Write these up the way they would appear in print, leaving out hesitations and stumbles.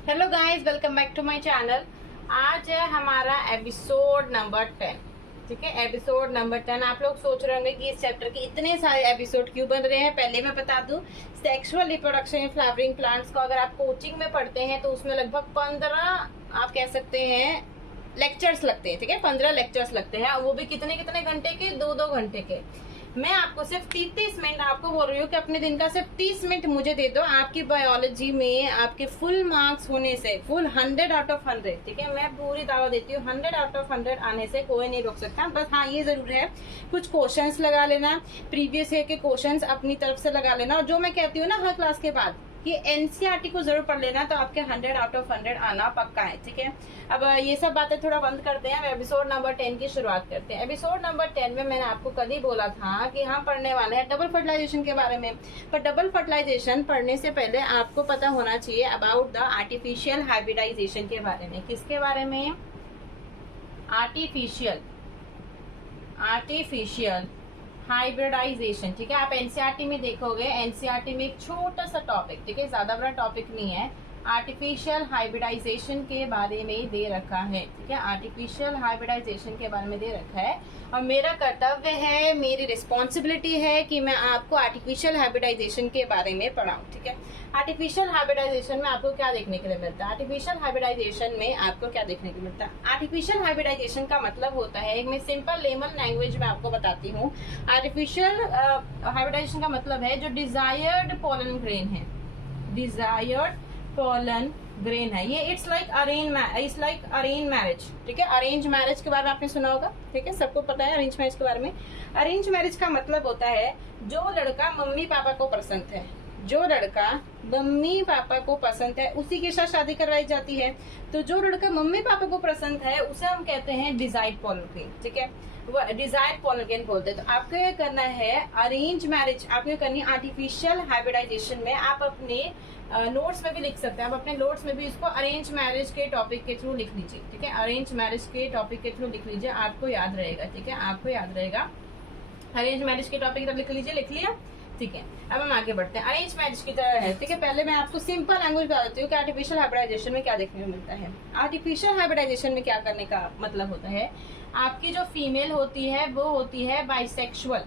Hello guys, welcome back to my channel. आज है हमारा एपिसोड नंबर 10। ठीक है, एपिसोड नंबर 10। आप लोग सोच रहे होंगे कि इस चैप्टर के इतने सारे एपिसोड क्यों बन रहे हैं। पहले मैं बता दूं, sexual reproduction in flowering plants को अगर आप कोचिंग में पढ़ते हैं तो उसमें लगभग 15 आप कह सकते हैं लेक्चर्स लगते हैं। ठीक है, 15 लेक्चर्स लगते हैं, वो भी कितने कितने घंटे के, 2-2 घंटे के। मैं आपको सिर्फ 30 मिनट आपको बोल रही हूँ कि अपने दिन का सिर्फ 30 मिनट मुझे दे दो। आपकी बायोलॉजी में आपके फुल मार्क्स होने से, फुल 100 आउट ऑफ 100, ठीक है, मैं पूरी दावा देती हूँ 100 आउट ऑफ 100 आने से कोई नहीं रोक सकता। बस हाँ, ये जरूर है कुछ क्वेश्चंस लगा लेना, प्रीवियस ईयर के क्वेश्चंस अपनी तरफ से लगा लेना, और जो मैं कहती हूँ ना हर क्लास के बाद कि एनसीईआरटी को जरूर पढ़ लेना, तो आपके 100 आउट ऑफ 100 आना पक्का है। ठीक है, अब ये सब बातें थोड़ा बंद करते हैं, एपिसोड नंबर 10 की शुरुआत करते हैं। एपिसोड नंबर 10 में मैंने आपको कल ही बोला था कि हम पढ़ने वाले हैं डबल फर्टिलाइजेशन के बारे में। पर डबल फर्टिलाइजेशन पढ़ने से पहले आपको पता होना चाहिए अबाउट द आर्टिफिशियल हाइब्रिडाइजेशन के बारे में। किसके बारे में? Artificial hybridization. ठीक है, आप एनसीईआरटी में देखोगे, एनसीईआरटी में एक छोटा सा टॉपिक, ठीक है, ज्यादा बड़ा टॉपिक नहीं है, आर्टिफिशियल हाइब्रिडाइजेशन के बारे में दे रखा है। ठीक है, आर्टिफिशियल हाइब्रिडाइजेशन के बारे में दे रखा है, और मेरा कर्तव्य है, मेरी रिस्पॉन्सिबिलिटी है कि मैं आपको आर्टिफिशियल हाइब्रिडाइजेशन के बारे में पढ़ाऊं। ठीक है, आर्टिफिशियल हाइब्रिडाइजेशन में आपको क्या देखने के लिए मिलता है? आर्टिफिशियल हाइब्रिडाइजेशन में आपको क्या देखने को मिलता है? आर्टिफिशियल हाइब्रिडाइजेशन का मतलब होता है, एक मैं सिंपल लेमन लैंग्वेज में आपको बताती हूँ। आर्टिफिशियल हाइब्रिडाइजेशन का मतलब है जो डिजायर्ड पोलन ग्रेन है, डिजायर्ड पोलन ग्रेन है ये। It's like arrange marriage. ठीक है, अरेंज मैरिज के बारे में आपने सुना होगा, ठीक है, सबको पता है अरेंज मैरिज के बारे में। अरेंज मैरिज का मतलब होता है जो लड़का मम्मी पापा को पसंद है, जो लड़का मम्मी पापा को पसंद है उसी के साथ शादी करवाई जाती है। तो जो लड़का मम्मी पापा को पसंद है उसे हम कहते हैं डिजायर्ड पोलन ग्रेन। ठीक है, वो डिजायर्ड पोलन ग्रेन बोलते हैं। तो आपको ये करना है अरेंज मैरिज, आपको करनी आर्टिफिशियल हाइब्रिडाइजेशन में। आप अपने नोट्स में भी लिख सकते हैं, आप अपने नोट्स में भी इसको अरेंज मैरिज के टॉपिक के थ्रू लिख लीजिए। ठीक है, अरेंज मैरिज के टॉपिक के थ्रू लिख लीजिए, आपको याद रहेगा। ठीक है, आपको याद रहेगा, अरेंज मैरिज के टॉपिक की तरफ लिख लीजिए। लिख लिया? ठीक है, अब हम आगे बढ़ते हैं। अरेंज मैरिज की तरह है। ठीक है, पहले मैं आपको सिंपल लैंग्वेज बता देती हूँ कि आर्टिफिशियल हाइब्रिडाइजेशन में क्या देखने को मिलता है। आर्टिफिशियल हाइब्रिडाइजेशन में क्या करने का मतलब होता है, आपकी जो फीमेल होती है वो होती है बाइसेक्सुअल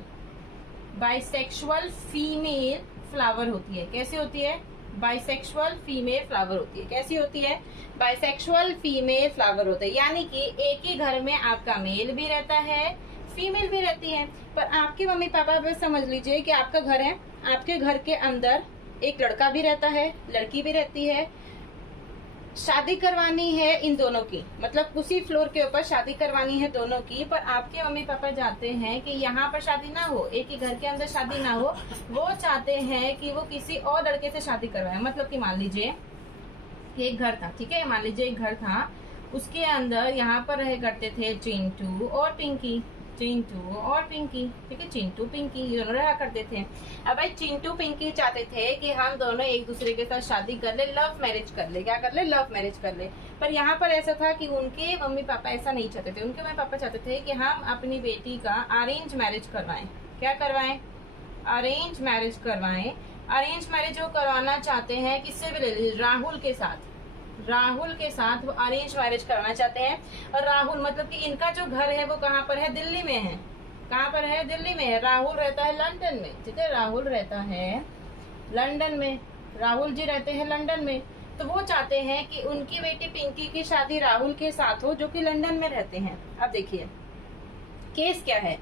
फीमेल फ्लावर होती है। कैसे होती है? बाइसेक्सुअल फीमेल फ्लावर होती है। कैसी होती है? बाइसेक्सुअल फीमेल फ्लावर होता है, यानी कि एक ही घर में आपका मेल भी रहता है, फीमेल भी रहती है। पर आपके मम्मी पापा बस समझ लीजिए कि आपका घर है, आपके घर के अंदर एक लड़का भी रहता है, लड़की भी रहती है, शादी करवानी है इन दोनों की, मतलब उसी फ्लोर के ऊपर शादी करवानी है दोनों की। पर आपके मम्मी पापा चाहते हैं कि यहाँ पर शादी ना हो, एक ही घर के अंदर शादी ना हो, वो चाहते हैं कि वो किसी और लड़के से शादी करवाए। मतलब कि मान लीजिए एक घर था, ठीक है, मान लीजिए एक घर था, उसके अंदर यहाँ पर रह करते थे चिंटू और पिंकी, चिंटू और पिंकी। ठीक है, चिंटू पिंकी ये दोनों रहा करते थे। अब भाई चिंटू पिंकी चाहते थे कि हम दोनों एक दूसरे के साथ शादी कर ले, लव मैरिज कर ले। क्या कर ले? लव मैरिज कर ले। पर यहाँ पर ऐसा था कि उनके मम्मी पापा ऐसा नहीं चाहते थे। उनके मम्मी पापा चाहते थे कि हम अपनी बेटी का अरेंज मैरिज करवाएं। क्या करवाएं? अरेंज मैरिज करवाएं। अरेंज मैरिज वो करवाना चाहते हैं किससे भी ले लीजिए, राहुल के साथ। राहुल के साथ वो अरेंज मैरिज करना चाहते हैं। और राहुल मतलब कि इनका जो घर है वो कहाँ पर है? दिल्ली में है। कहाँ पर है? दिल्ली में है। राहुल रहता है लंदन में। ठीक है, राहुल रहता है लंदन में, राहुल जी रहते हैं लंदन में। तो वो चाहते हैं कि उनकी बेटी पिंकी की शादी राहुल के साथ हो, जो कि लंदन में रहते हैं। अब देखिए केस क्या है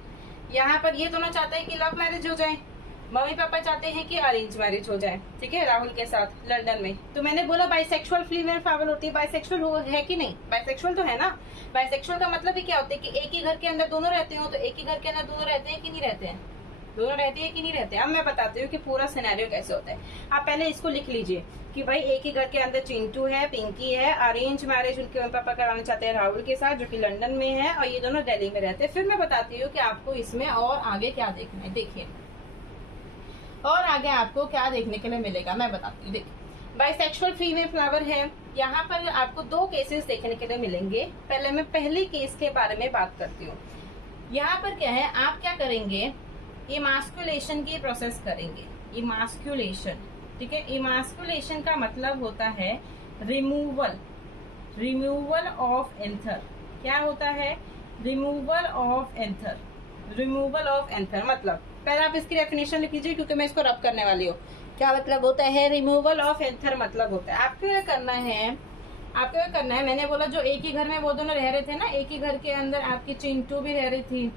यहाँ पर, ये दोनों चाहते हैं कि लव मैरिज हो जाए, मम्मी पापा चाहते हैं कि अरेंज मैरिज हो जाए। ठीक है, राहुल के साथ लंदन में। तो मैंने बोला बाइसेक्सुअल फीमेल फ्लावर होती है, बाइसेक्सुअल है कि नहीं? बाइसेक्सुअल तो है ना। बाइसेक्सुअल का मतलब ही क्या होता है कि एक ही घर के अंदर दोनों रहते हो, तो एक ही घर के अंदर दोनों रहते हैं कि नहीं रहते हैं? दोनों रहते हैं कि नहीं रहते हैं? अब मैं बताती हूँ कि पूरा सिनेरियो कैसे होता है। आप पहले इसको लिख लीजिए कि भाई एक ही घर के अंदर चिंटू है, पिंकी है, अरेंज मैरिज उनके मम्मी पापा कराना चाहते हैं राहुल के साथ, जो कि लंदन में है, और ये दोनों दिल्ली में रहते हैं। फिर मैं बताती हूँ कि आपको इसमें और आगे क्या देखना है। देखिए और आगे आपको क्या देखने के लिए मिलेगा मैं बताती हूँ। देखिए बाइसेक्सुअल फीमेल फ्लावर है, यहाँ पर आपको 2 केसेस देखने के लिए मिलेंगे। पहले मैं पहले केस के बारे में बात करती हूँ। यहाँ पर क्या है, आप क्या करेंगे, इमास्कुलेशन की प्रोसेस करेंगे। इमास्कुलेशन, ठीक है, इमास्कुलेशन का मतलब होता है रिमूवल, रिमूवल ऑफ एंथर। क्या होता है? Removal of anther, removal of anther मतलब, पहले आप इसकी डेफिनेशन लिख लीजिए क्योंकि मैं इसको रब करने वाली हूँ। क्या मतलब होता है? रिमूवल ऑफ एंथर मतलब होता है, आपको क्या करना है, आपको क्या करना है, मैंने बोला जो एक ही घर में वो दोनों रह रहे थे ना, एक ही घर के अंदर आपकी चिंटू भी रह रही थी,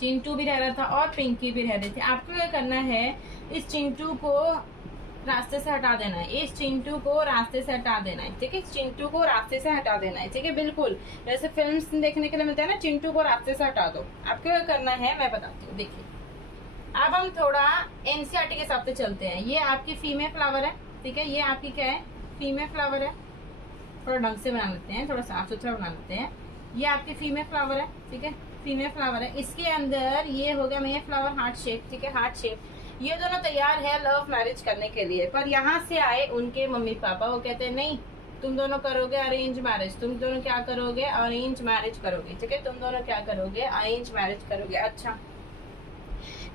चिंटू भी रह रहा था और पिंकी भी रह रही थी। आपको क्या करना है, इस चिंटू को रास्ते से हटा देना है, इस चिंटू को रास्ते से हटा देना है, ठीक है, चिंटू को रास्ते से हटा देना है, ठीक है, बिल्कुल जैसे फिल्म्स देखने के लिए मिलता है ना, चिंटू को रास्ते से हटा दो। आपको क्या करना है मैं बताती हूँ, देखिए अब हम थोड़ा एनसीईआरटी के हिसाब से चलते हैं। ये आपकी फीमेल फ्लावर है, ठीक है, ये आपकी क्या है, फीमेल फ्लावर है, थोड़ा ढंग से बना लेते हैं, थोड़ा साफ सुथरा बना लेते हैं। ये आपकी फीमेल फ्लावर है, ठीक है, फीमेल फ्लावर है, इसके अंदर ये हो गया मेल फ्लावर हार्ट शेप, ठीक है, हार्ट शेप। ये दोनों तैयार है लव मैरिज करने के लिए, पर यहाँ से आए उनके मम्मी पापा, वो कहते हैं नहीं तुम दोनों करोगे अरेंज मैरिज, तुम दोनों क्या करोगे, अरेंज मैरिज करोगे, ठीक है, तुम दोनों क्या करोगे, अरेंज मैरिज करोगे। अच्छा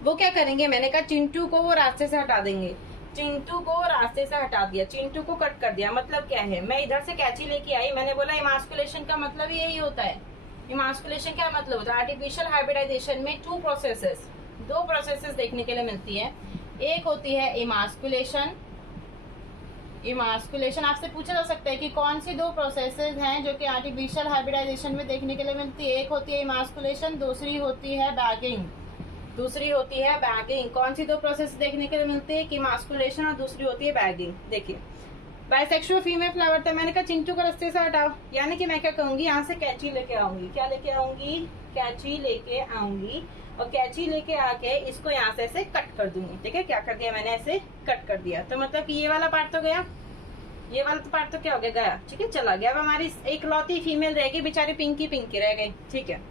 वो क्या करेंगे, मैंने कहा चिंटू को वो रास्ते से हटा देंगे, चिंटू को रास्ते से हटा दिया, चिंटू को कट कर दिया। मतलब क्या है, मैं इधर से कैची लेके आई, मैंने बोला इमास्कुलेशन का मतलब यही होता है। इमास्कुलेशन क्या मतलब होता है, आर्टिफिशियल हाइब्रिडाइजेशन में दो प्रोसेसेस देखने के लिए मिलती है। एक होती है इमास्कुलेशन, इमास्कुलेशन आपसे पूछा जा सकता है कि कौन सी दो प्रोसेसेस हैं जो कि आर्टिफिशियल हाइब्रिडाइजेशन में देखने के लिए मिलती है। एक होती है इमास्कुलेशन, दूसरी होती है बैगिंग, दूसरी होती है बैगिंग। कौन सी दो प्रोसेस देखने के लिए मिलती है कि इमास्कुलेशन और दूसरी होती है बैगिंग। देखिए बाइसेक्सुअल फीमेल फ्लावर था, मैंने कहा चिंटू को रास्ते से हटाओ, यानी कि मैं क्या कहूंगी, यहाँ से कैंची लेके आऊंगी, क्या लेके आऊंगी, कैंची लेके आऊंगी, और कैंची लेके आके इसको यहाँ से ऐसे कट कर दूंगी, ठीक है, क्या कर दिया मैंने, ऐसे कट कर दिया। तो मतलब कि ये वाला पार्ट तो गया, ये वाला तो पार्ट तो क्या हो गया, गया, ठीक है, चला गया। अब हमारी एक लौती फीमेल रहेगी बेचारी, पिंकी, पिंकी रह गई, ठीक है,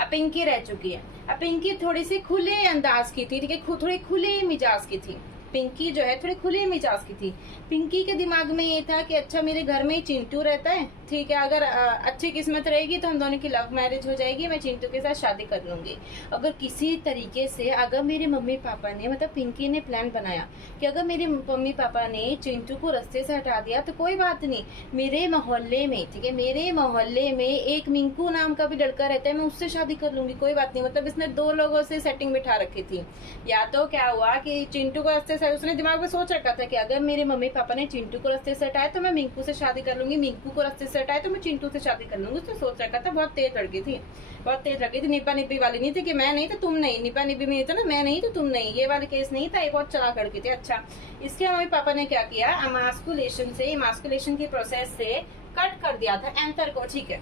अब पिंकी रह चुकी है। अब पिंकी थोड़ी सी खुले अंदाज की थी, ठीक है, थोड़ी खुले मिजाज की थी, पिंकी जो है थोड़ी खुले मिजाज की थी। पिंकी के दिमाग में ये था कि अच्छा मेरे घर में ही चिंटू रहता है, ठीक है, अगर अच्छी किस्मत रहेगी तो हम दोनों की लव मैरिज हो जाएगी, मैं चिंटू के साथ शादी कर लूंगी। अगर किसी तरीके से अगर मेरे मम्मी पापा ने, मतलब पिंकी ने प्लान बनाया कि अगर मेरे मम्मी पापा ने चिंटू को रास्ते से हटा दिया तो कोई बात नहीं, मेरे मोहल्ले में, ठीक है, मेरे मोहल्ले में एक मिंकू नाम का भी लड़का रहता है, मैं उससे शादी कर लूंगी, कोई बात नहीं। मतलब इसने दो लोगों से सेटिंग बिठा रखी थी। या तो क्या हुआ कि चिंटू को रास्ते से, उसने दिमाग में सोच रखा था कि अगर मेरे मम्मी पापा ने चिंटू को रास्ते से हटाया तो मैं मिंकू से शादी कर लूंगी, मिंकू को रास्ते से हटाया तो मैं चिंटू से शादी कर लूंगी। उसने सोच रखा था। बहुत तेज लड़की थी, बहुत तेज लड़की थी, निपा निपी वाली नहीं थी कि मैं नहीं तो तुम नहीं, निपा निपी में था ना, मैं नहीं तो तुम नहीं, ये वाला केस नहीं था, ये बहुत चालाक लड़की थी। अच्छा, इसके मम्मी पापा ने क्या किया, इमास्कुलेशन से, इमास्कुलेशन की प्रोसेस से कट कर दिया था एंथर को, ठीक है।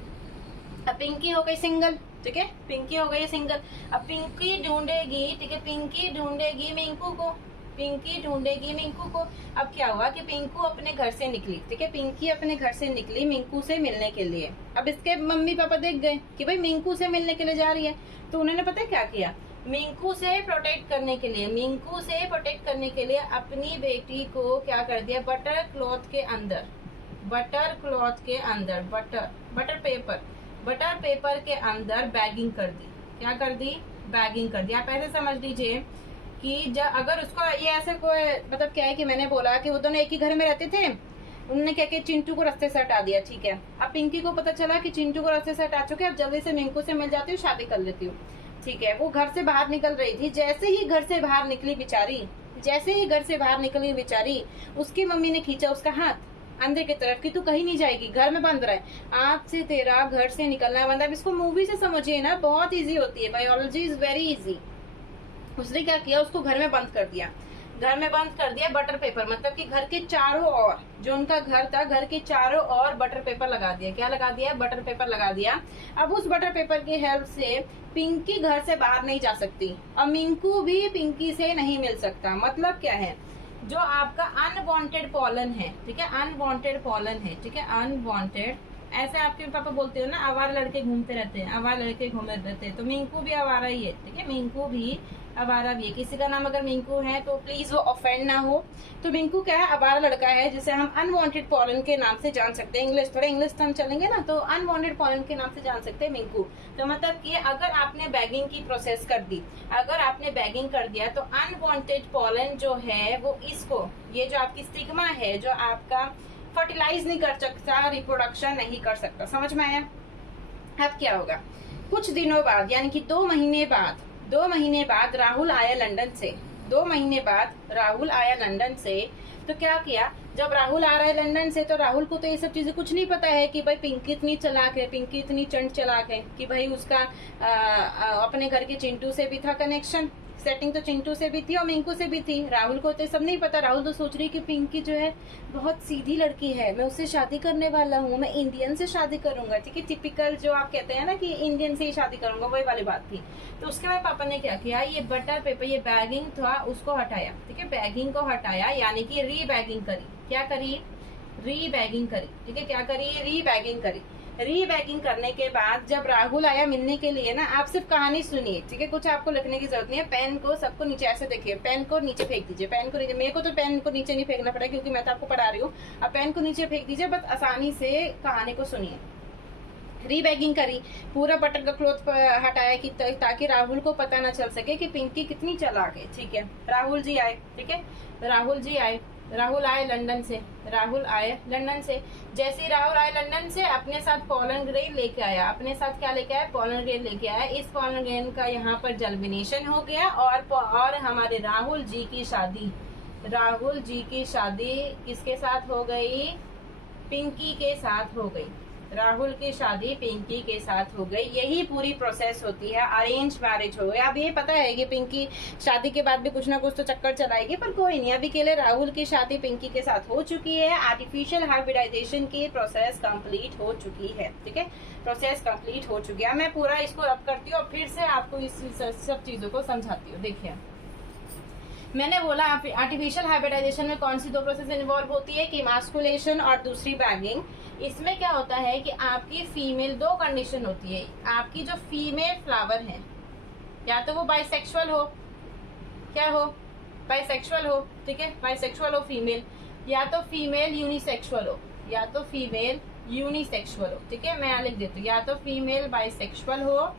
अब पिंकी हो गई सिंगल, ठीक है, पिंकी हो गई सिंगल। अब पिंकी ढूंढेगी, ठीक है, पिंकी ढूंढेगी मिंकू को, पिंकी ढूंढेगी मिंकू को। अब क्या हुआ कि पिंकू अपने घर से निकली, ठीक है, पिंकी अपने घर से निकली मिंकू से मिलने के लिए। अब इसके मम्मी पापा देख गए कि भाई मिंकू से मिलने के लिए जा रही है, तो उन्होंने पता है क्या किया, मिंकू से प्रोटेक्ट करने के लिए, मिंकू से प्रोटेक्ट करने के लिए अपनी बेटी को क्या कर दिया, बटर क्लॉथ के अंदर, बटर क्लॉथ के अंदर, बटर पेपर के अंदर बैगिंग कर दी। क्या कर दी, बैगिंग कर दी। आप ऐसे समझ लीजिए कि जब अगर उसको ये ऐसे कोई, मतलब क्या है कि मैंने बोला कि वो दोनों एक ही घर में रहते थे, उन्होंने क्या किया, चिंटू को रास्ते से हटा दिया, ठीक है। अब पिंकी को पता चला कि चिंटू को रास्ते से हटा चुके, अब जल्दी से मिंकू से मिल जाती हूँ, शादी कर लेती हूँ, ठीक है। वो घर से बाहर निकल रही थी, जैसे ही घर से बाहर निकली बेचारी, जैसे ही घर से बाहर निकली बेचारी, उसकी मम्मी ने खींचा उसका हाथ अंदर की तरफ कि तू कहीं नहीं जाएगी, घर में बंद रहा है, आज से तेरा घर से निकलना बंद। अब इसको मूवी से समझिए ना, बहुत इजी होती है, बायोलॉजी इज वेरी इजी। उसने क्या किया, उसको घर में बंद कर दिया, घर में बंद कर दिया बटर पेपर, मतलब कि घर के चारों ओर, जो उनका घर था, घर के चारों ओर बटर पेपर लगा दिया। क्या लगा दिया, बटर पेपर लगा दिया। अब उस बटर पेपर की हेल्प से पिंकी घर से बाहर नहीं जा सकती और मिंकू भी पिंकी से नहीं मिल सकता। मतलब क्या है, जो आपका अनवांटेड पॉलन है, ठीक है, अनवांटेड पॉलन है, ठीक है, अनवांटेड, ऐसे आपके पापा बोलते हो ना, आवारा लड़के घूमते रहते हैं, आवारा लड़के घूमते रहते हैं, तो मिंकू भी आवारा ही है, ठीक है, मिंकू भी आवारा भी है। किसी का नाम अगर मिंकू है तो प्लीज वो ऑफेंड ना हो। तो मिंकू क्या है, आवारा लड़का है जिसे हम अनवांटेड पॉलन के नाम से जान सकते हैं। इंग्लिश थोड़ा इंग्लिश हम चलेंगे ना, तो अनवांटेड पॉलन के नाम से जान सकते हैं मिंकू। तो मतलब कि अगर आपने बैगिंग की प्रोसेस कर दी, अगर आपने बैगिंग कर दिया तो अनवांटेड पॉलन जो है वो इसको, ये जो आपकी स्टिग्मा है जो आपका फर्टिलाइज नहीं कर सकता, रिप्रोडक्शन नहीं कर सकता। समझ में आया? अब क्या होगा, कुछ दिनों बाद यानी कि 2 महीने बाद राहुल आया लंदन से। 2 महीने बाद राहुल आया लंदन से। तो क्या किया, जब राहुल आ रहा है लंदन से तो राहुल को तो ये सब चीजें कुछ नहीं पता है कि भाई पिंकी इतनी चालाक है, पिंकी इतनी चंट चालाक है, कि भाई उसका अपने घर के चिंटू से भी था कनेक्शन, सेटिंग तो चिंटू से भी थी और मिंकू से भी थी। राहुल को तो सब नहीं पता। राहुल तो सोच रही कि पिंकी जो है बहुत सीधी लड़की है, मैं उससे शादी करने वाला हूँ, मैं इंडियन से शादी करूंगा। ठीक है, टिपिकल जो आप कहते हैं ना कि इंडियन से ही शादी करूंगा, वही वाली बात थी। तो उसके बाद पापा ने क्या किया, ये बटर पेपर, ये बैगिंग था उसको हटाया। ठीक है, बैगिंग को हटाया यानी कि रीबैगिंग करी। क्या करी? रीबैगिंग करी। ठीक है, क्या करी? रीबैगिंग करी। रीबैगिंग करने के बाद जब राहुल आया मिलने के लिए ना, आप सिर्फ कहानी सुनिए। ठीक है, कुछ आपको लिखने की जरूरत नहीं है। पेन को सबको नीचे ऐसे देखिए, पेन को नीचे फेंक दीजिए, पेन को नीचे। मेरे को तो पेन को नीचे नहीं फेंकना पड़ा क्योंकि मैं तो आपको पढ़ा रही हूँ। अब पेन को नीचे फेंक दीजिए, बस आसानी से कहानी को सुनिए। रीबैगिंग करी, पूरा बटर का क्लॉथ हटाया कि ताकि राहुल को पता ना चल सके कि पिंकी कितनी चालाक है। ठीक है, राहुल जी आए। ठीक है, राहुल जी आए, राहुल आए लंदन से, राहुल आए लंदन से। जैसे ही राहुल आए लंदन से, अपने साथ पोलन ग्रेन लेके आया। अपने साथ क्या लेके आया? पोलन ग्रेन लेके आया। इस पोलन ग्रेन का यहाँ पर जर्मिनेशन हो गया और हमारे राहुल जी की शादी, राहुल जी की शादी किसके साथ हो गई? पिंकी के साथ हो गई। राहुल की शादी पिंकी के साथ हो गई। यही पूरी प्रोसेस होती है, अरेंज मैरिज हो गया। अब ये पता है कि पिंकी शादी के बाद भी कुछ ना कुछ तो चक्कर चलाएगी, पर कोई नहीं, अभी के लिए राहुल की शादी पिंकी के साथ हो चुकी है। आर्टिफिशियल हाइब्रिडाइजेशन की प्रोसेस कंप्लीट हो चुकी है। ठीक है, प्रोसेस कंप्लीट हो चुकी है। मैं पूरा इसको अब करती हूँ और फिर से आपको इस सब चीजों को समझाती हूँ। देखिए, मैंने बोला आर्टिफिशियल हाइब्रिडाइजेशन में कौन सी 2 प्रोसेस इन्वॉल्व होती है कि इमास्कुलेशन और दूसरी बैगिंग। इसमें क्या होता है कि आपकी फीमेल, 2 कंडीशन होती है। आपकी जो फीमेल फ्लावर है, या तो वो बाइसेक्सुअल हो, क्या हो? बाइसेक्सुअल हो। ठीक है, बाइसेक्सुअल हो फीमेल, या तो फीमेल यूनिसेक्सुअल हो, या तो फीमेल यूनिसेक्सुअल हो। ठीक है, मैं यहाँ लिख देती हूँ, या तो फीमेल बाइसेक्सुअल हो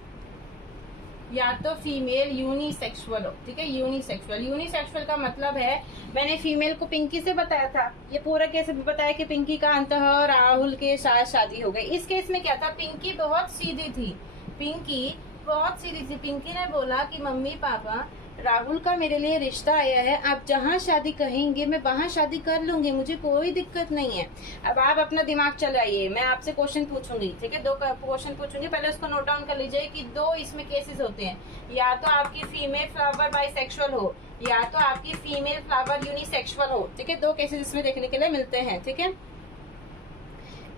या तो फीमेल यूनिसेक्सुअल हो। ठीक है, यूनिसेक्सुअल। यूनिसेक्सुअल का मतलब है, मैंने फीमेल को पिंकी से बताया था, ये पूरा केस भी बताया कि पिंकी का अंतः राहुल के साथ शादी हो गई। इस केस में क्या था, पिंकी बहुत सीधी थी, पिंकी बहुत सीधी थी। पिंकी ने बोला कि मम्मी पापा, राहुल का मेरे लिए रिश्ता आया है, आप जहाँ शादी कहेंगे मैं वहाँ शादी कर लूंगी, मुझे कोई दिक्कत नहीं है। अब आप अपना दिमाग चलाइए, मैं आपसे क्वेश्चन पूछूंगी। ठीक है, 2 क्वेश्चन पूछूंगी, पहले उसको नोट डाउन कर लीजिए कि 2 इसमें केसेस होते हैं। या तो आपकी फीमेल फ्लावर बाइसेक्सुअल हो, या तो आपकी फीमेल फ्लावर यूनिसेक्सुअल हो। ठीक है, 2 केसेस इसमें देखने के लिए मिलते हैं। ठीक है,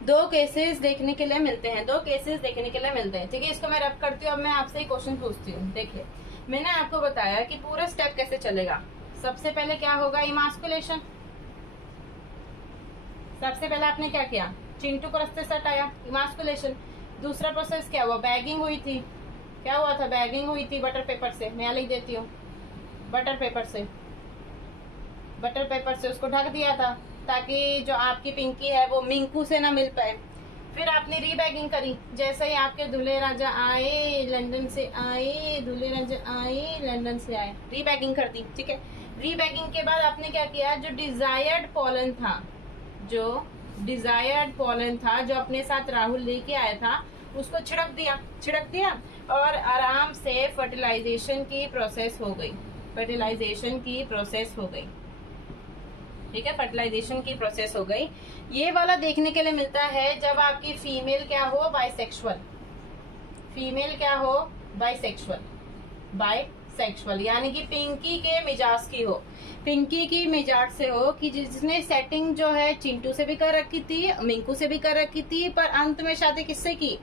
2 केसेस देखने के लिए मिलते हैं, 2 केसेस देखने के लिए मिलते हैं। ठीक है, इसको मैं रब करती हूँ। अब मैं आपसे क्वेश्चन पूछती हूँ। देखिए, मैंने आपको बताया कि पूरा स्टेप कैसे चलेगा। सबसे पहले क्या होगा? इमास्कुलेशन। सबसे पहले आपने क्या किया? चिंटू को रास्ते से हटाया, इमास्कुलेशन। दूसरा प्रोसेस क्या हुआ? बैगिंग हुई थी। क्या हुआ था? बैगिंग हुई थी बटर पेपर से। मैं लिख देती हूँ, बटर पेपर से, बटर पेपर से उसको ढक दिया था ताकि जो आपकी पिंकी है वो मिंकू से ना मिल पाए। फिर आपने रीबैगिंग करी। जैसे ही आपके दूल्हे राजा आए लंदन से आए, दूल्हे राजा आए लंदन से आए, रीबैगिंग कर दी। ठीक है, रीबैगिंग के बाद आपने क्या किया? जो डिजायर्ड पॉलन था, जो डिजायर्ड पॉलन था जो अपने साथ राहुल लेके आया था, उसको छिड़क दिया और आराम से फर्टिलाइजेशन की प्रोसेस हो गई। फर्टिलाइजेशन की प्रोसेस हो गई। ठीक है, फर्टिलाइजेशन की प्रोसेस हो गई। ये वाला देखने के लिए मिलता है जब आपकी फीमेल क्या हो? बाइसेक्सुअल। फीमेल क्या हो? बाइसेक्सुअल। बाइसेक्सुअल यानी कि पिंकी के मिजाज की हो, पिंकी की मिजाज से हो कि जिसने सेटिंग जो है चिंटू से भी कर रखी थी, मिंकू से भी कर रखी थी, पर अंत में शादी किससे की?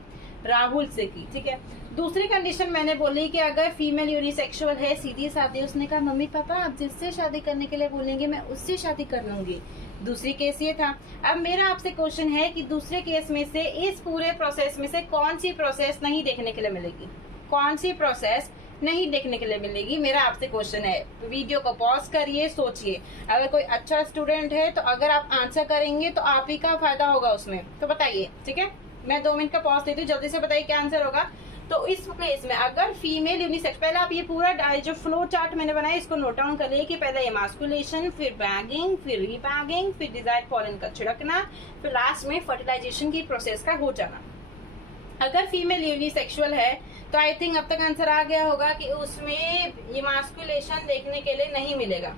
राहुल से की। ठीक है, दूसरी कंडीशन मैंने बोली कि अगर फीमेल यूनिसेक्सुअल है, सीधी शादी, उसने कहा मम्मी पापा आप जिससे शादी करने के लिए बोलेंगे मैं उससे शादी कर लूंगी। दूसरी केस ये था। अब मेरा आपसे क्वेश्चन है कि दूसरे केस में से इस पूरे प्रोसेस में से कौन सी प्रोसेस नहीं देखने के लिए मिलेगी? कौन सी प्रोसेस नहीं देखने के लिए मिलेगी। मेरा आपसे क्वेश्चन है, वीडियो को पॉज करिए, सोचिए। अगर कोई अच्छा स्टूडेंट है तो अगर आप आंसर करेंगे तो आप ही का फायदा होगा उसमें, तो बताइए, ठीक है। मैं 2 मिनट का पॉज लेती हूँ, जल्दी से बताइए क्या आंसर होगा। तो इस केस में अगर फीमेल यूनिसेक्स, पहले आप ये पूरा जो फ्लो चार्ट मैंने बनाया इसको नोट डाउन कर लिए कि पहले एमास्कुलेशन, फिर बैगिंग, फिर रीबैगिंग, फिर डिजायर्ड पॉलन का छिड़कना, फिर लास्ट में फर्टिलाइजेशन की प्रोसेस का हो जाना। अगर फीमेल यूनिसेक्सुअल है तो आई थिंक अब तक आंसर आ गया होगा कि उसमें इमास्कुलेशन देखने के लिए नहीं मिलेगा।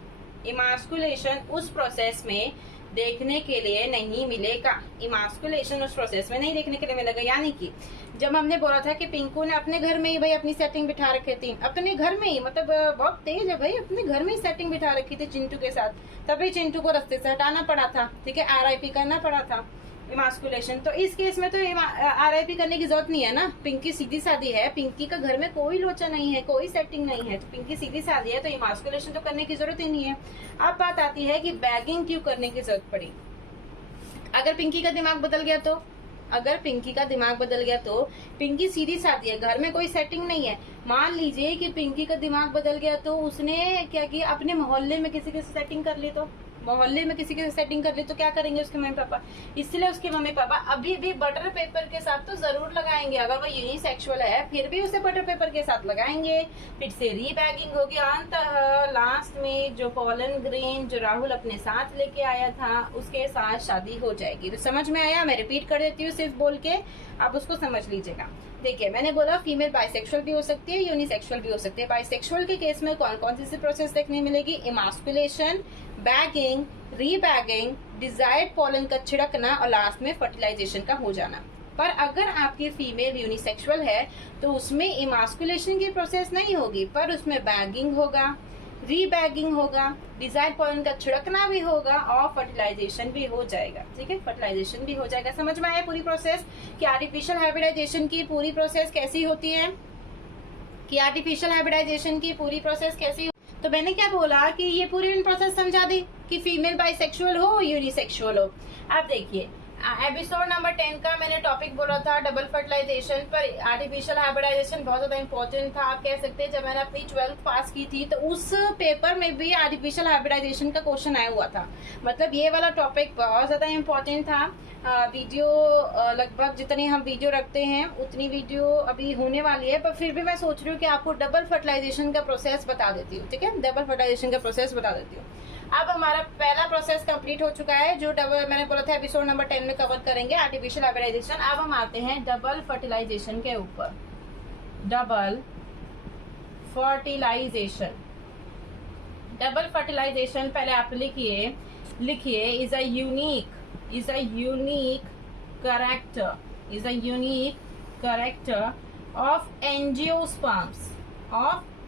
इमास्कुलेशन उस प्रोसेस में देखने के लिए नहीं मिलेगा। इमास्कुलेशन उस प्रोसेस में नहीं देखने के लिए मिलेगा। यानी कि जब हमने बोला था कि पिंकू ने अपने घर में ही भाई अपनी सेटिंग बिठा रखी थी, अपने घर में ही, मतलब बहुत तेज है भाई, अपने घर में ही सेटिंग बिठा रखी थी चिंटू के साथ, तभी चिंटू को रास्ते से हटाना पड़ा था, ठीक है, RIP करना पड़ा था। इमास्कुलेशन तो इस केस में तो RIP करने की जरूरत नहीं है ना, पिंकी सीधी सादी है, पिंकी का घर में कोई लोचा नहीं है, कोई सेटिंग नहीं है, तो पिंकी सीधी सादी है, तो इमास्कुलेशन तो करने की जरूरत ही नहीं है। अब बात आती है कि बैगिंग क्यों करने की जरूरत पड़ी। अगर पिंकी का दिमाग बदल गया तो, अगर पिंकी का दिमाग बदल गया तो, पिंकी सीधी सादी है, घर में कोई सेटिंग नहीं है। मान लीजिए कि पिंकी का दिमाग बदल गया तो उसने क्या किया, अपने मोहल्ले में किसी की सेटिंग कर ली, तो मोहल्ले में किसी की सेटिंग कर ली तो क्या करेंगे उसके मम्मी पापा। इसलिए उसके मम्मी पापा अभी भी बटर पेपर के साथ तो जरूर लगाएंगे। अगर वो यूनिसेक्सुअल है फिर भी उसे बटर पेपर के साथ लगाएंगे। फिर से रीबैगिंग होगी, अंततः लास्ट में जो पॉलन ग्रेन जो राहुल अपने साथ लेके आया था उसके साथ शादी हो जाएगी। तो समझ में आया? मैं रिपीट कर देती हूँ सिर्फ बोल के, आप उसको समझ लीजिएगा। देखिए मैंने बोला फीमेल बाइसेक्सुअल भी हो सकती है, यूनिसेक्सुअल भी हो सकती है। बाइसेक्सुअल के केस में कौन कौन सी प्रोसेस देखने मिलेगी? इमास्कुलेशन, बैगिंग, रीबैगिंग, डिजायर्ड पॉलन का छिड़कना और लास्ट में फर्टिलाइजेशन का हो जाना। पर अगर आपकी फीमेल यूनिसेक्सुअल है तो उसमें इमास्कुलेशन की प्रोसेस नहीं होगी, पर उसमें बैगिंग होगा, रीबैगिंग होगा, डिजायर्ड पॉलन का छिड़कना भी होगा और फर्टिलाइजेशन भी हो जाएगा। ठीक है, फर्टिलाइजेशन भी हो जाएगा। समझ में आया पूरी प्रोसेस कि आर्टिफिशियल हाइब्रिडाइजेशन की पूरी प्रोसेस कैसी होती है, कि आर्टिफिशियल हाइब्रिडाइजेशन की पूरी प्रोसेस कैसी। तो मैंने क्या बोला कि ये पूरी प्रोसेस समझा दी कि फीमेल बाइसेक्सुअल हो यूनिसेक्सुअल हो। अब देखिए एपिसोड नंबर 10 का मैंने टॉपिक बोला था डबल फर्टिलाइजेशन पर। आर्टिफिशियल हाइब्रिडाइजेशन बहुत ज्यादा इंपॉर्टेंट था, आप कह सकते हैं। जब मैंने अपनी 12th पास की थी तो उस पेपर में भी आर्टिफिशियल हाइब्रिडाइजेशन का क्वेश्चन आया हुआ था। मतलब ये वाला टॉपिक बहुत ज्यादा इंपॉर्टेंट था। वीडियो लगभग जितनी हम वीडियो रखते हैं उतनी वीडियो अभी होने वाली है, पर फिर भी मैं सोच रही हूँ कि आपको डबल फर्टिलाइजेशन का प्रोसेस बता देती हूँ। ठीक है, डबल फर्टिलाइजेशन का प्रोसेस बता देती हूँ। अब हमारा पहला प्रोसेस कंप्लीट हो चुका है जो डबल मैंने बोला था एपिसोड नंबर 10 में कवर करेंगे, आर्टिफिशियल हाइब्रिडाइजेशन। अब हम आते हैं डबल फर्टिलाइजेशन के ऊपर। डबल फर्टिलाइजेशन, डबल फर्टिलाइजेशन पहले आप लिखिए is a unique character of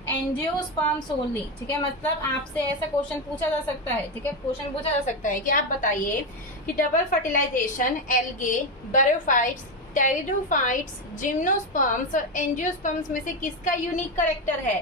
angiosperms only. ठीक है, मतलब आपसे ऐसा क्वेश्चन पूछा जा सकता है। ठीक है, क्वेश्चन पूछा जा सकता है कि आप बताइए कि double fertilisation algae, bryophytes, pteridophytes, gymnosperms और एंजियोस्पर्म्स में से किसका यूनिक कैरेक्टर है?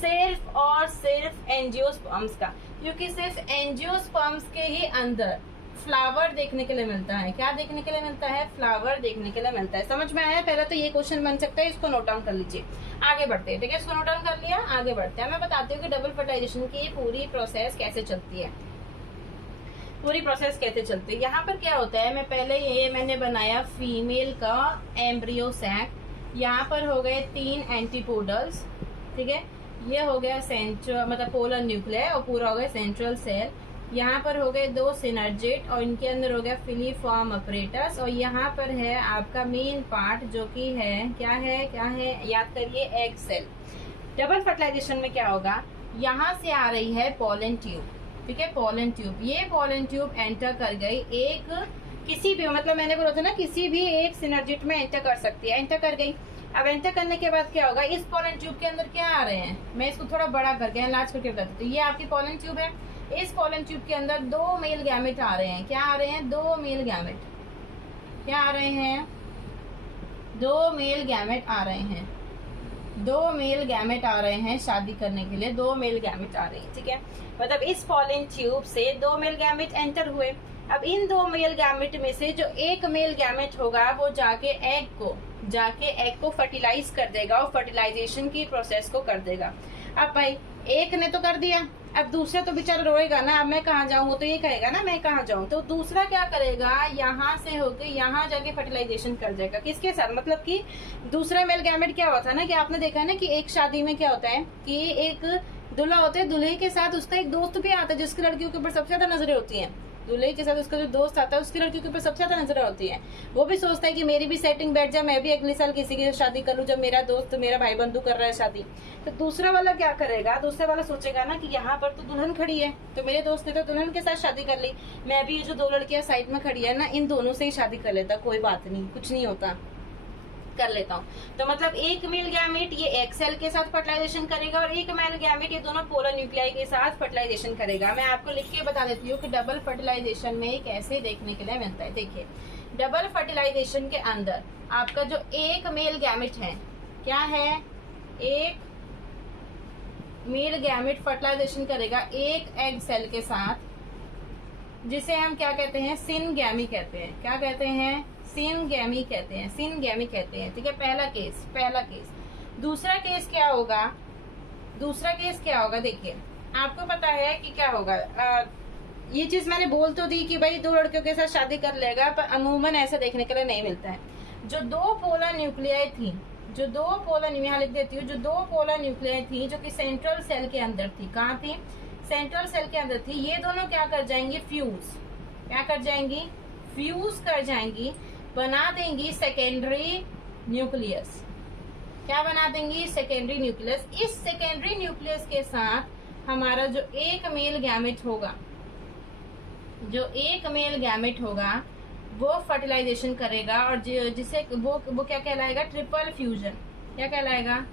सिर्फ और सिर्फ एंजियोस्पर्म्स का, क्योंकि सिर्फ एंजियोस्पर्म्स के ही अंदर फ्लावर देखने के लिए मिलता है। क्या देखने के लिए मिलता है? फ्लावर देखने के लिए मिलता है। समझ में आया? पहले तो ये क्वेश्चन बन सकता है, इसको नोट डाउन कर लीजिए। आगे बढ़ते हैं। ठीक है, इसको नोट डाउन कर लिया, आगे बढ़ते हैं। मैं बताती हूँ कि डबल फर्टिलाइजेशन की पूरी प्रोसेस कैसे चलती है। पूरी प्रोसेस कैसे चलती है, यहाँ पर क्या होता है। मैं पहले ये मैंने बनाया फीमेल का एम्ब्रियो सैक। यहाँ पर हो गए 3 एंटीपोडल्स। ठीक है, ये हो गया सेंट्रल मतलब पोलर न्यूक्लियर और पूरा हो गया सेंट्रल सेल। यहाँ पर हो गए 2 सिनर्जिट और इनके अंदर हो गया फिलीफॉर्म अपरेटस। और यहाँ पर है आपका मेन पार्ट जो कि है क्या है याद करिए, एग सेल। डबल फर्टिलाइजेशन में क्या होगा, यहाँ से आ रही है पोलन ट्यूब। ठीक है, पोलन ट्यूब, ये पोलन ट्यूब एंटर कर गई एक किसी भी, मतलब मैंने बोला था ना किसी भी एक सिनर्जिट में एंटर कर सकती है, एंटर कर गई। अब एंटर करने के बाद क्या होगा, इस पोलन ट्यूब के अंदर क्या आ रहे हैं, मैं इसको थोड़ा बड़ा करके एनलार्ज करके बता देती हूँ। ये आपकी पोलन ट्यूब है। इस पोलन ट्यूब के अंदर 2 मेल गैमेट आ रहे हैं। क्या आ रहे हैं? 2 मेल गैमेट। क्या आ रहे हैं? 2 मेल गैमेट आ रहे हैं। 2 मेल गैमेट आ रहे हैं शादी करने के लिए। 2 मेल गैमेट आ रहे हैं। ठीक है, मतलब इस पोलन ट्यूब से 2 मेल गैमेट एंटर हुए। अब इन दो मेल गैमेट में से जो एक मेल गैमेट होगा वो जाके एग को फर्टिलाइज कर देगा और फर्टिलाइजेशन की प्रोसेस को कर देगा। अब भाई एक ने तो कर दिया, अब दूसरा तो बेचारा रोएगा ना, अब मैं कहाँ जाऊँ, तो ये कहेगा ना मैं कहाँ जाऊँ, तो दूसरा क्या करेगा, यहाँ से होके यहाँ जाके फर्टिलाइजेशन कर जाएगा। किसके साथ, मतलब कि दूसरा मेल गैमेट क्या होता है ना, कि आपने देखा है ना कि एक शादी में क्या होता है कि एक दूल्हा होता है, दूल्हे के साथ उसका एक दोस्त भी आता है जिसकी लड़कियों के ऊपर सबसे ज्यादा नजरें होती हैं। दूल्हे के साथ उसका जो दोस्त आता है उसकी लड़कियों के ऊपर सबसे ज्यादा नजरें होती है। वो भी सोचता है कि मेरी भी सेटिंग बैठ जाए, मैं भी अगले साल किसी की शादी कर लूं जब मेरा दोस्त मेरा भाई बंधु कर रहा है शादी। तो दूसरा वाला क्या करेगा, दूसरा वाला सोचेगा ना कि यहाँ पर तो दुल्हन खड़ी है, तो मेरे दोस्त ने तो दुल्हन के साथ शादी कर ली, मैं भी ये जो दो लड़कियां साइड में खड़ी है ना, इन दोनों से ही शादी कर लेता, कोई बात नहीं, कुछ नहीं होता, कर लेता हूँ। तो मतलब एक मेल गैमेट ये एक सेल के साथ फर्टिलाइजेशन करेगा और एक मेल गैमेट ये दोनों पोलर न्यूक्लियाई के साथ फर्टिलाइजेशन करेगा। मैं आपको लिख के बता देती हूँ कि डबल फर्टिलाइजेशन में कैसे देखने के लिए मिलता है। देखिए, डबल फर्टिलाइजेशन के अंदर आपका जो एक मेल गैमेट है, क्या है, एक मेल गैमेट फर्टिलाइजेशन करेगा एक एग सेल के साथ, जिसे हम क्या कहते हैं, सिनगैमी कहते हैं। क्या कहते हैं, सिनगैमी कहते हैं, सिनगैमी कहते हैं। ठीक है, पहला केस। दूसरा केस क्या होगा, देखिए आपको पता है कि क्या होगा, ये चीज मैंने बोल तो दी कि भाई दो लड़कियों के साथ शादी कर लेगा, पर अमूमन ऐसा देखने के लिए नहीं मिलता है। जो दो पोलर न्यूक्लियाई थी, यहाँ लिख देती हूँ, जो दो पोलर न्यूक्लियाई थी जो कि सेंट्रल सेल के अंदर थी, कहाँ थी, सेंट्रल सेल के अंदर थी, ये दोनों क्या कर जाएंगी, फ्यूज कर जाएंगी, बना देंगी सेकेंडरी न्यूक्लियस। क्या बना देंगी, सेकेंडरी न्यूक्लियस। इस सेकेंडरी न्यूक्लियस के साथ हमारा जो एक मेल गैमेट होगा वो फर्टिलाइजेशन करेगा और जिसे वो क्या कहलाएगा, ट्रिपल फ्यूजन। क्या कहलाएगा,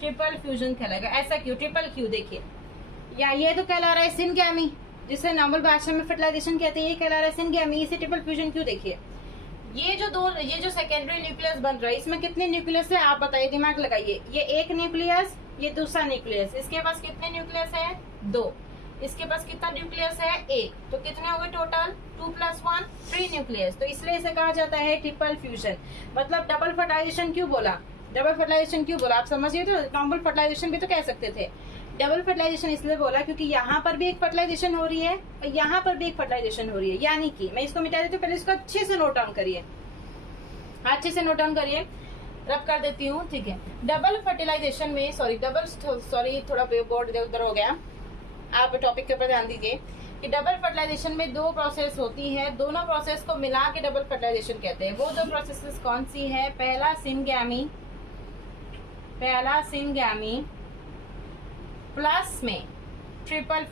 ट्रिपल फ्यूजन कहलाएगा। ऐसा क्यों, ट्रिपल क्यों, देखिए या ये तो कहला रहा है सिनगैमी, जिसे नॉर्मल भाषा में फर्टिलाइजेशन कहते हैं, ये कहला रहा है सिनगैमी, इसे ट्रिपल फ्यूजन क्यों। देखिए ये जो सेकेंडरी न्यूक्लियस बन रहा है, इसमें कितने न्यूक्लियस है आप बताइए, दिमाग लगाइए। ये एक न्यूक्लियस, ये दूसरा न्यूक्लियस, इसके पास कितने न्यूक्लियस है, 2, इसके पास कितना न्यूक्लियस है, 1, तो कितने हो गए टोटल, 2 + 1 3 न्यूक्लियस। तो इसलिए इसे कहा जाता है ट्रिपल फ्यूजन। मतलब डबल फर्टिलाइजेशन क्यों बोला, आप समझिए। तो नॉर्मल फर्टिलाइजेशन भी तो कह सकते थे, डबल फर्टिलाइजेशन इसलिए बोला क्योंकि यहाँ पर भी एक फर्टिलाइजेशन हो रही है और यहाँ पर भी एक फर्टिलाइजेशन हो रही है। यानी कि मैं इसको मिटा देती हूँ, पहले इसको अच्छे से नोट डाउन करिए, रब कर देती हूँ। ठीक है, डबल फर्टिलाइजेशन में सॉरी थोड़ा बोर्ड इधर उधर हो गया, आप टॉपिक के ऊपर ध्यान दीजिए कि डबल फर्टिलाइजेशन में 2 प्रोसेस होती है, दोनों प्रोसेस को मिला के डबल फर्टिलाइजेशन कहते हैं। वो 2 प्रोसेस कौन सी है, पहला सिनगैमी प्लस में ट्रिपल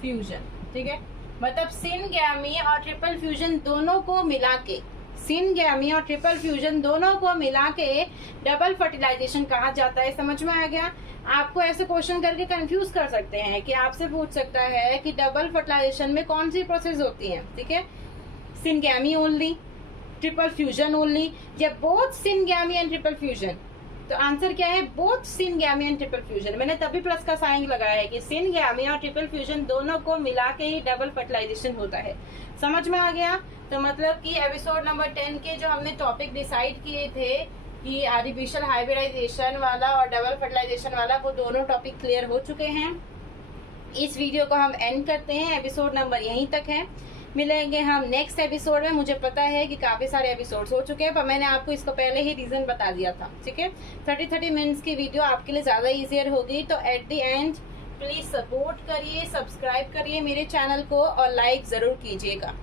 फ्यूजन, ठीक है। मतलब सिनगैमी और ट्रिपल फ्यूजन दोनों को मिला के डबल फर्टिलाइजेशन कहा जाता है। समझ में आ गया। आपको ऐसे क्वेश्चन करके कंफ्यूज कर सकते हैं कि आपसे पूछ सकता है कि डबल फर्टिलाइजेशन में कौन सी प्रोसेस होती है, ठीक है, syngamy only, triple fusion only, या both syngamy and triple fusion. तो आंसर क्या है, both syngamy and triple fusion. मैंने तभी प्लस का साइन लगाया है कि सिनगैमी और ट्रिपल फ्यूजन दोनों को मिला के ही डबल फर्टिलाइजेशन होता है। समझ में आ गया। तो मतलब कि एपिसोड नंबर 10 के जो हमने टॉपिक डिसाइड किए थे कि आर्टिफिशियल हाइब्रिडाइजेशन वाला और डबल फर्टिलाइजेशन वाला, वो दोनों टॉपिक क्लियर हो चुके हैं। इस वीडियो को हम एंड करते हैं, एपिसोड नंबर यहीं तक है। मिलेंगे हम नेक्स्ट एपिसोड में। मुझे पता है कि काफी सारे एपिसोड्स हो चुके हैं, पर मैंने आपको इसको पहले ही रीजन बता दिया था, ठीक है। 30 मिनट्स की वीडियो आपके लिए ज्यादा इजियर होगी। तो at the end please support करिए, सब्सक्राइब करिए मेरे चैनल को और लाइक जरूर कीजिएगा।